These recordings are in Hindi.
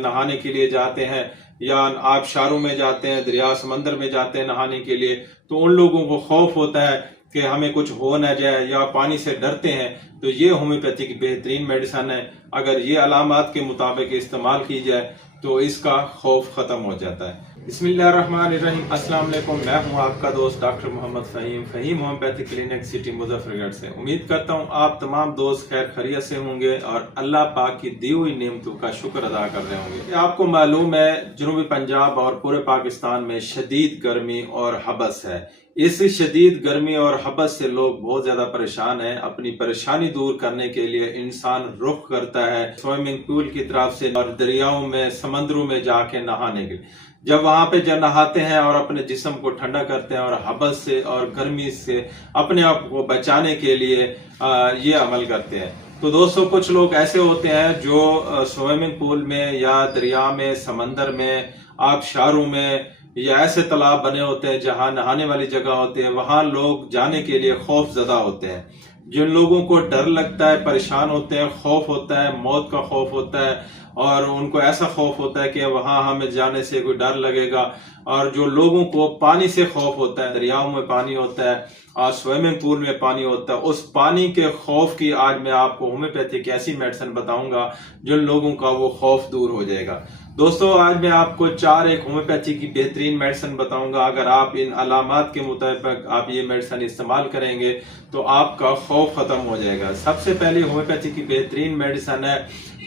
नहाने के लिए जाते हैं या आबशारों में जाते हैं, दरिया समंदर में जाते हैं नहाने के लिए, तो उन लोगों को खौफ होता है कि हमें कुछ हो न जाए या पानी से डरते हैं, तो ये होम्योपैथी की बेहतरीन मेडिसिन है। अगर ये अलामात के मुताबिक इस्तेमाल की जाए तो इसका खौफ खत्म हो जाता है। बिस्मिल्लाहिर्रहमानिर्रहीम। अस्सलाम वालेकुम। मैं हूं आपका दोस्त doctor Mohammad Fahim homeopathy clinic city Muzaffargarh से। उम्मीद करता हूं आप तमाम दोस्त खैर खैरियत से होंगे और अल्लाह पाक की दी हुई नेमतों का शुक्र अदा कर रहे होंगे। आपको मालूम है जनूबी पंजाब और पूरे पाकिस्तान में शदीद गर्मी और हबस है। इस शदीद गर्मी और हबस से लोग बहुत ज्यादा परेशान हैं। अपनी परेशानी दूर करने के लिए इंसान रुख करता है स्विमिंग पूल की तरफ से और दरियाओं में, समंदरों में जाके नहाने के लिए। जब वहां पे जब नहाते हैं और अपने जिस्म को ठंडा करते हैं और हबस से और गर्मी से अपने आप को बचाने के लिए ये अमल करते हैं। तो दोस्तों, कुछ लोग ऐसे होते हैं जो स्विमिंग पूल में या दरिया में, समंदर में, आबशारों में या ऐसे तालाब बने होते हैं जहां नहाने वाली जगह होती है, वहां लोग जाने के लिए खौफ ज़दा होते हैं। जिन लोगों को डर लगता है, परेशान होते हैं, खौफ होता है, मौत का खौफ होता है और उनको ऐसा खौफ होता है कि वहां हमें जाने से कोई डर लगेगा। और जो लोगों को पानी से खौफ होता है, दरियाओं में पानी होता है और स्विमिंग पूल में पानी होता है, उस पानी के खौफ की आज मैं आपको होम्योपैथी की ऐसी मेडिसिन बताऊंगा जिन लोगों का वो खौफ दूर हो जाएगा। दोस्तों, आज मैं आपको एक होम्योपैथी की बेहतरीन मेडिसिन बताऊंगा। अगर आप इन अलामात के मुताबिक आप ये मेडिसिन इस्तेमाल करेंगे तो आपका खौफ खत्म हो जाएगा। सबसे पहले होम्योपैथी की बेहतरीन मेडिसिन है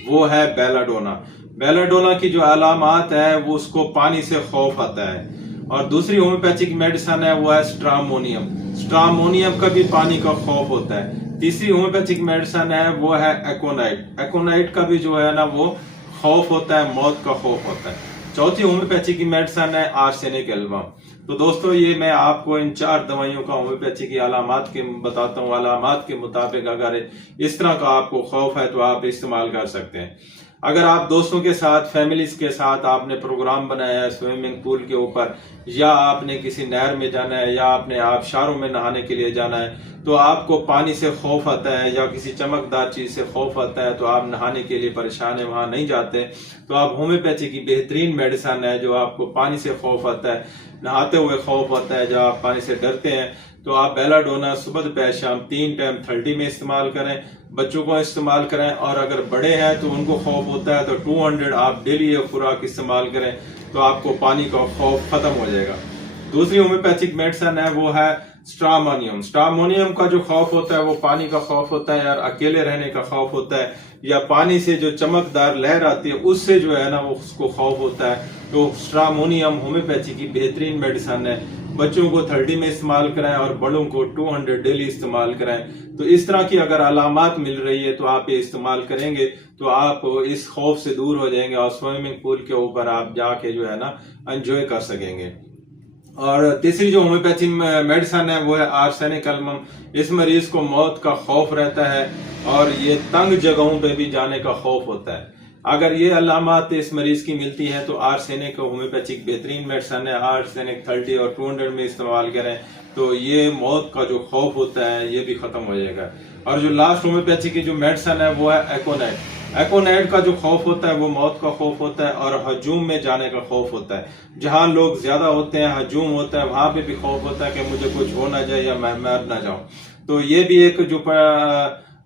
वो है बेलाडोना। बेलाडोना की जो अलामात है वो उसको पानी से खौफ आता है। और दूसरी होम्योपैथिक मेडिसिन है वो है स्ट्रामोनियम। स्ट्रामोनियम का भी पानी का खौफ होता है। तीसरी होम्योपैथिक मेडिसिन है वो है एकोनाइट। एकोनाइट का भी जो है ना वो खौफ होता है, मौत का खौफ होता है। चौथी होम्योपैथी की मेडिसिन है आर्सेनिक एल्बम। तो दोस्तों, ये मैं आपको इन 4 दवाइयों का होम्योपैथी की अलामात के बताता हूँ। अलामात के मुताबिक अगर इस तरह का आपको खौफ है तो आप इस्तेमाल कर सकते हैं। अगर आप दोस्तों के साथ, फैमिलीज के साथ आपने प्रोग्राम बनाया है स्विमिंग पूल के ऊपर, या आपने किसी नहर में जाना है या आपने आबशारों में नहाने के लिए जाना है, तो आपको पानी से खौफ आता है या किसी चमकदार चीज से खौफ आता है तो आप नहाने के लिए परेशान है, वहां नहीं जाते, तो आप होम्योपैथी की बेहतरीन मेडिसिन है जो आपको पानी से खौफ आता है, नहाते हुए खौफ आता है, जब आप पानी से डरते हैं, तो आप बेलाडोना सुबह दोपहर शाम 3 टाइम 30 में इस्तेमाल करें। बच्चों को इस्तेमाल करें और अगर बड़े हैं तो उनको खौफ होता है तो 200 आप डेली ये खुराक इस्तेमाल करें तो आपको पानी का खौफ खत्म हो जाएगा। दूसरी होम्योपैथिक मेडिसिन है वो है स्ट्रामोनियम। स्ट्रामोनियम का जो खौफ होता है वो पानी का खौफ होता है, यार अकेले रहने का खौफ होता है, या पानी से जो चमकदार लहर आती है उससे जो है ना वो उसको खौफ होता है। तो स्ट्रामोनियम होम्योपैथी की बेहतरीन मेडिसिन है। बच्चों को 30 में इस्तेमाल कराएं और बड़ों को 200 डेली इस्तेमाल कराएं। तो इस तरह की अगर अलामात मिल रही है तो आप ये इस्तेमाल करेंगे तो आप इस खौफ से दूर हो जाएंगे और स्विमिंग पूल के ऊपर आप जाके जो है ना एंजॉय कर सकेंगे। और तीसरी जो होम्योपैथी मेडिसिन है वो है आर्सेनिक एल्बम। इस मरीज को मौत का खौफ रहता है और ये तंग जगहों पे भी जाने का खौफ होता है। अगर ये अलामात इस मरीज की मिलती हैं तो आर्सेनिक होम्योपैथिक बेहतरीन मेडिसिन है। आर्सेनिक 30 और 200 में इस्तेमाल करें तो ये मौत का जो खौफ होता है ये भी खत्म हो जाएगा। और जो लास्ट होम्योपैथी की जो मेडिसिन है वो है एकोनाइट। एकोनाइट का जो खौफ होता है वो मौत का खौफ होता है और हजूम में जाने का खौफ होता है। जहां लोग ज्यादा होते हैं, हजूम होता है, वहां पे भी खौफ होता है कि मुझे कुछ हो ना जाए या मैं मर ना जाऊं। तो ये भी एक जो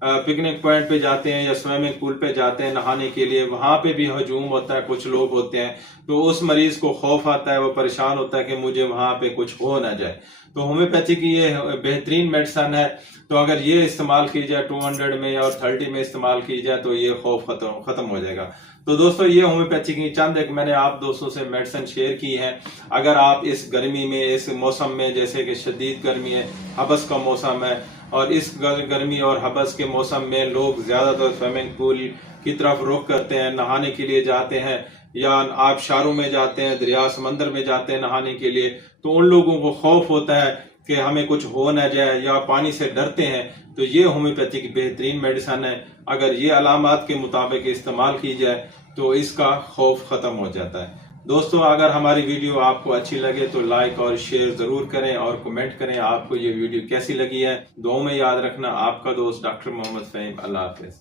पिकनिक पॉइंट पे जाते हैं या स्विमिंग पूल पे जाते हैं नहाने के लिए, वहां पे भी हजूम होता है, कुछ लोग होते हैं, तो उस मरीज को खौफ आता है, वो परेशान होता है कि मुझे वहां पे कुछ हो ना जाए। तो होम्योपैथी की ये बेहतरीन मेडिसिन है। तो अगर ये इस्तेमाल की जाए 200 में और 30 में इस्तेमाल की जाए तो ये खौफ खत्म हो जाएगा। तो दोस्तों, ये होम्योपैथी की चंद एक मैंने आप दोस्तों से मेडिसिन शेयर की है। अगर आप इस गर्मी में, इस मौसम में, जैसे कि शदीद गर्मी है, हबस का मौसम है, और इस गर्मी और हबस के मौसम में लोग ज्यादातर स्विमिंग पूल की तरफ रुख करते हैं, नहाने के लिए जाते हैं या आबशारों में जाते हैं, दरिया समंदर में जाते हैं नहाने के लिए, तो उन लोगों को खौफ होता है कि हमें कुछ हो न जाए या पानी से डरते हैं, तो ये होम्योपैथी की बेहतरीन मेडिसिन है। अगर ये अलामात के मुताबिक इस्तेमाल की जाए तो इसका खौफ खत्म हो जाता है। दोस्तों, अगर हमारी वीडियो आपको अच्छी लगे तो लाइक और शेयर जरूर करें और कमेंट करें आपको ये वीडियो कैसी लगी है। दुआ में याद रखना। आपका दोस्त डॉक्टर मोहम्मद फ़हीम। अल्लाह हाफिज।